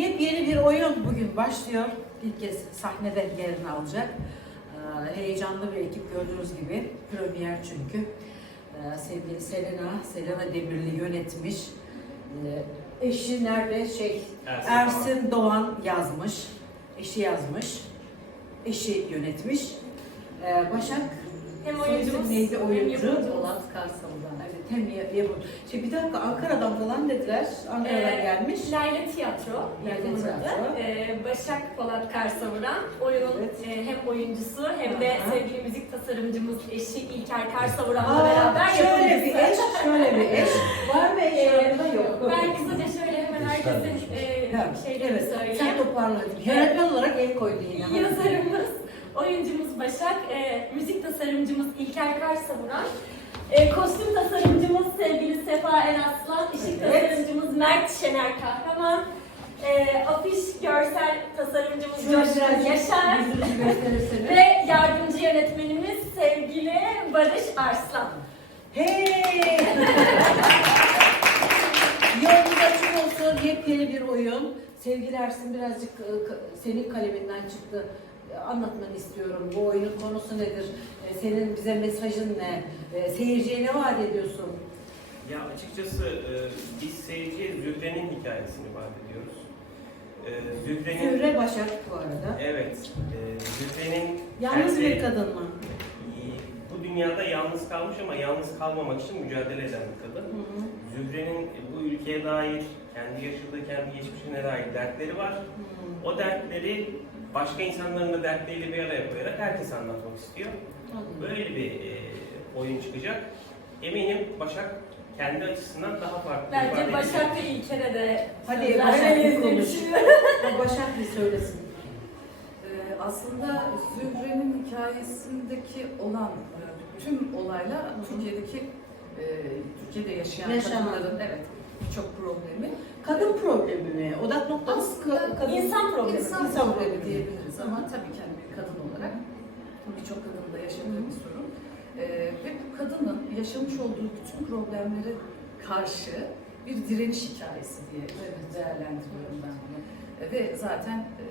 Yepyeni bir oyun bugün başlıyor. İlk kez sahnede yerini alacak. Ee, Heyecanlı bir ekip gördüğünüz gibi. Premier çünkü. Ee, Sevgili Selena, Selena Demirli yönetmiş. Ee, Eşi nerede? Şey, Ersin Ersin Doğan yazmış. Eşi yazmış. Eşi yönetmiş. Başak Hem oyuncumuz neydi hem oyuncu? Polat Karsalı'dan. Evet hem ya- yapım. Şey, bir dakika Ankara'dan falan dediler. Ankara'dan Ee, gelmiş. Layla Tiyatro. Layla. Tiyatro. Ee, Başak Polat Karsavuran. Oyunun Evet. e, hem oyuncusu hem de Aha. sevgili müzik tasarımcımız eşi İlker Karsavuran'la beraber şöyle bir yapımcısı. eş, şöyle bir eş. Var mı eş Ee, yanında yok. Ben kısaca şöyle hemen herkesin e, Ha, şeylerini evet, sen söyleyeyim. toparla. Yönetmen olarak el koydu yine. Yazarımız, oyuncumuz Başak, e, müzik tasarımcımız İlker Karsavuran, e, kostüm tasarımcımız sevgili Sefa Eraslan, ışık Evet. tasarımcımız Mert Şener Kahraman, e, afiş görsel tasarımcımız Coşkun Yaşar ve yardımcı yönetmenimiz sevgili Barış Arslan. Hey! Yolunuz açık olsun. Yepyeni bir oyun. Sevgili Ersin birazcık e, senin kaleminden çıktı. Anlatmanı istiyorum. Bu oyunun konusu nedir? E, Senin bize mesajın ne? E, Seyirciye ne vaat ediyorsun? Ya açıkçası e, biz seyirciye Zühre'nin hikayesini vaat ediyoruz. E, Zühre'nin... Zühre Başak bu arada. Evet. E, Zühre'nin... Yalnız bir kadın mı? Bu dünyada yalnız kalmış ama yalnız kalmamak için mücadele eden bir kadın. Hı hı. Zühre'nin bu ülkeye dair, kendi yaşadığı, kendi geçmişine dair dertleri var. Hı. O dertleri başka insanların da dertleriyle bir araya koyarak herkese anlatmak istiyor. Böyle bir e, oyun çıkacak. Eminim Başak kendi açısından daha farklı Bence ifade Başak edecek. ve İlker'e de Hadi Başak bir konuş. Başak bir söylesin. Ee, aslında Zühre'nin hikayesindeki olan e, tüm olaylar Türkiye'deki e, Türkiye'de yaşayan Yaşanan. kadınların evet birçok problemi. Kadın problemi mi? Odak noktamız Aslında ka- kadın. İnsan problemi. İnsan, İnsan problemi diyebiliriz ama tabii ki hani bir kadın olarak birçok kadının da yaşadığı bir sorun. Ee, ve bu kadının yaşamış olduğu bütün problemlere karşı bir direniş hikayesi diye değerlendiriyorum ben bunu. Ee, ve zaten e,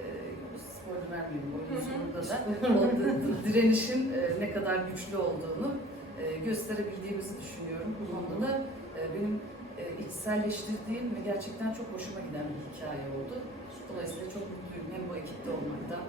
spoiler vermeyeyim Hı oyunun sonunda da o di- di- direnişin e, ne kadar güçlü olduğunu e, gösterebildiğimizi düşünüyorum. Bu konuda da e, benim e, içselleştirdiğim ve gerçekten çok hoşuma giden bir hikaye oldu. Dolayısıyla çok mutluyum hem bu ekipte olmaktan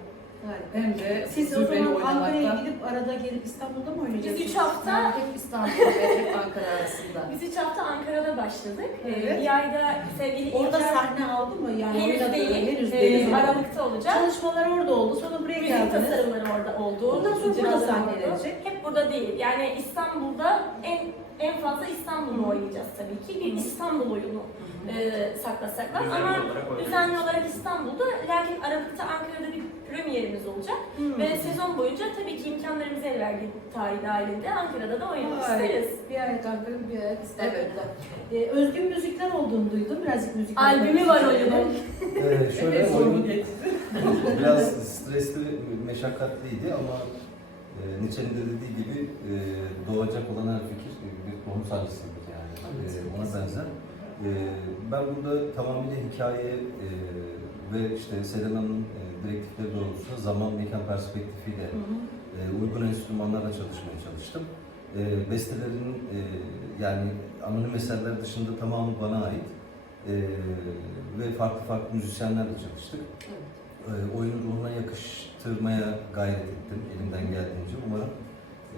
Hem de Siz o zaman Ankara'ya oynamaktan. gidip arada gelip İstanbul'da mı oynayacaksınız? Biz üç hafta hep İstanbul ve hep Ankara arasında. Biz üç hafta Ankara'da başladık. Ee, Evet. Bir ayda sevgili Orada İlker sahne aldı mı? Yani henüz oynadı, değil, Henüz ee, değil. Aralık'ta olacak. Çalışmalar orada oldu. Sonra buraya Müzik geldiniz. tasarımları orada oldu. Bundan sonra burada icraları sahnelenecek. oldu. Hep burada değil. Yani İstanbul'da en en fazla İstanbul'u oynayacağız tabii ki. Bir İstanbul oyunu e, saklasak. Düzenli Ama olarak düzenli olarak İstanbul'da. Lakin Aralık'ta Ankara'da bir premierimiz olacak. Hmm. Ve sezon boyunca tabii ki imkanlarımız el verdiği dahilinde Ankara'da da oynamak Vay. isteriz. Bir ayak Ankara, bir ayak İstanbul'da. Evet. Ee, özgün müzikler olduğunu duydum. Birazcık müzik. Albümü var oyunun. Ee, şöyle Evet, oyun biraz stresli, meşakkatliydi ama e, Nietzsche'nin de dediği gibi e, doğacak olan her fikir bir tohum sancısıdır yani. E, ona benzer. E, ben burada tamamıyla hikaye e, ve işte Selena'nın e, direktifleri doğrultusunda zaman mekan perspektifiyle Hı hı. e, uygun enstrümanlarla çalışmaya çalıştım. E, bestelerin e, yani anonim eserler dışında tamamı bana ait. E, ve farklı farklı müzisyenlerle çalıştık. Evet. E, oyunu ruhuna yakıştırmaya gayret ettim elimden geldiğince. Umarım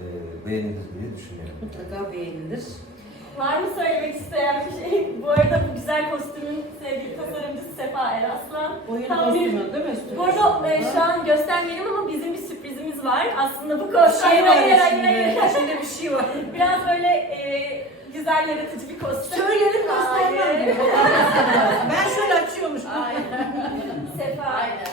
e, beğenilir diye düşünüyorum. Mutlaka beğenilir. Var mı söylemek isteyen bir şey? Bu arada bu güzel kostümün sevgili Sefa Eraslan. Oyun Tam bir- kostümü değil mi? üstüne? Bu arada e, şu an göstermeyelim ama bizim bir sürprizimiz var. Aslında bu kostüm... var Hayır, hayır, hayır, hayır. İçinde bir şey var. Biraz böyle e, güzel yaratıcı bir kostüm. Söyleyelim göstermem Hayır. diyor. ben şöyle açıyormuş. Sefa. Aynen.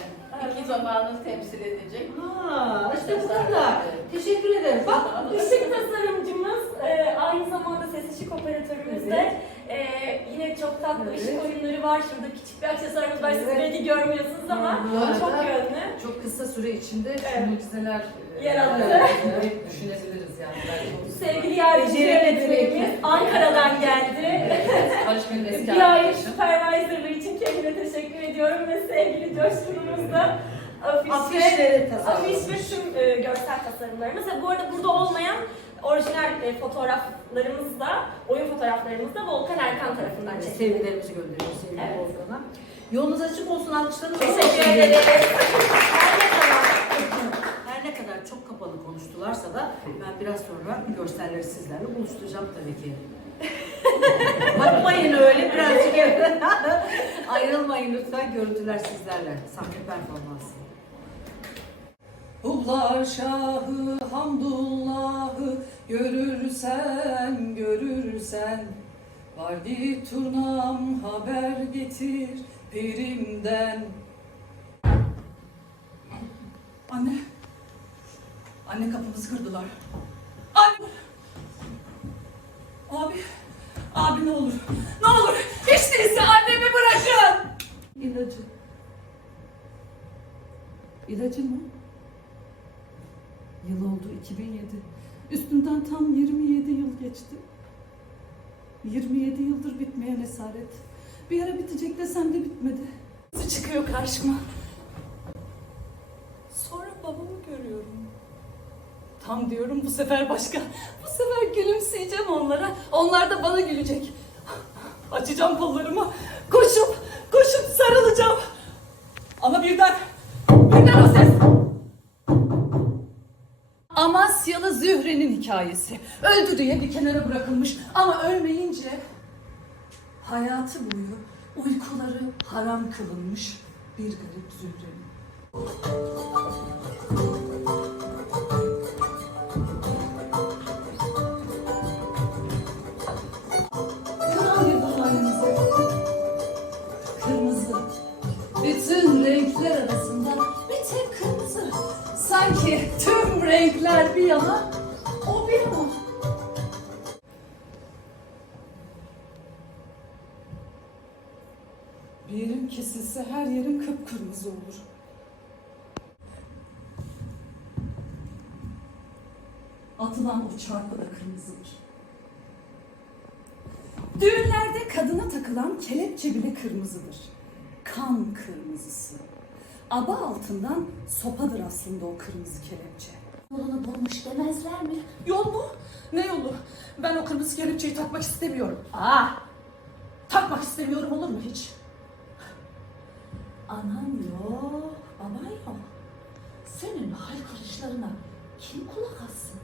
İki zamanı temsil edecek. Ha, işte burada. Teşekkür ederim. Bak Işık tasarımcımız e, aynı zamanda ses ışık operatörümüz de. E, yine çok tatlı Evet. ışık oyunları var. Şurada küçük bir aksesuarımız var. Siz Evet. belki görmüyorsunuz ama arada çok yönlü. Çok kısa süre içinde Evet. mucizeler e, Yarattı. evet, düşünebiliriz yani. Sevgili yardımcı yönetmenimiz. Ankara'dan geldi. Eski bir ay supervisorlığı için kendine teşekkür ediyorum ve sevgili Coşkun'umuzda afiş, Afişleri ve, afiş ve tüm e, görsel tasarımlarımız. Bu arada burada olmayan orijinal e, fotoğraflarımız da, oyun fotoğraflarımız da Volkan Erkan tarafından çekildi. sevgilerimizi gönderiyoruz sevgili Evet. Volkan'a. Yolunuz açık olsun alkışlarınız. Teşekkür ederiz. Her ne kadar her ne kadar çok kapalı konuştularsa da ben biraz sonra görselleri sizlerle buluşturacağım tabii ki. Bakmayın öyle birazcık. Ayrılmayın lütfen görüntüler sizlerle. Sahne performansı. Kullar şahı hamdullahı görürsen görürsen. Vardi turnam haber getir pirimden Anne. Anne kapımızı kırdılar. Anne. Abi. Abi ne olur. Ne olur. Hiç değilse annemi bırakın. İlacı. İlacı mı? Yıl oldu 2007. Üstünden tam 27 yıl geçti. 27 yıldır bitmeyen esaret. Bir ara bitecek desem de bitmedi. Nasıl çıkıyor karşıma? Sonra babamı görüyorum. Tam diyorum bu sefer başka. Bu sefer gülümseyeceğim onlara. Onlar da bana gülecek. Açacağım kollarımı. Koşup hikayesi. Öldü diye bir kenara bırakılmış ama ölmeyince hayatı boyu uykuları haram kılınmış bir garip Zühre'nin. Kırmızı. Bütün renkler arasında bir tek kırmızı. Sanki tüm renkler bir yana, Bir yerim kesilse her yerim kıpkırmızı olur. Atılan o çarpı da kırmızıdır. Düğünlerde kadına takılan kelepçe bile kırmızıdır. Kan kırmızısı. Aba altından sopadır aslında o kırmızı kelepçe. Yolunu bulmuş demezler mi? Yol mu? Ne yolu? Ben o kırmızı kelepçeyi takmak istemiyorum. Aa, Takmak istemiyorum olur mu hiç? Anan yok, baban yok. Senin haykırışlarına kim kulak assın?